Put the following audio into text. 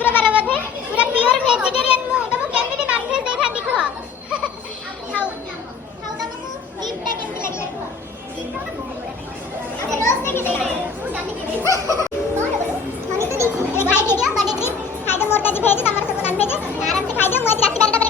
शुक्रवार बोधे पूरा pure vegetarian मु तुम केमती नॉनवेज दे थांती कह खाऊ खाऊ तुमको गिफ्ट टा केमती लागला कह गिफ्ट टा बहुत बड़ा अरे रोज देखि दे मु जानि के कौन बोलो मने तो दी खाई के दियो बर्थडे ट्रिप खाई दो मोर का जी भेज तमर सब नॉनवेज आराम से खाई दो मु आज रात 12 टा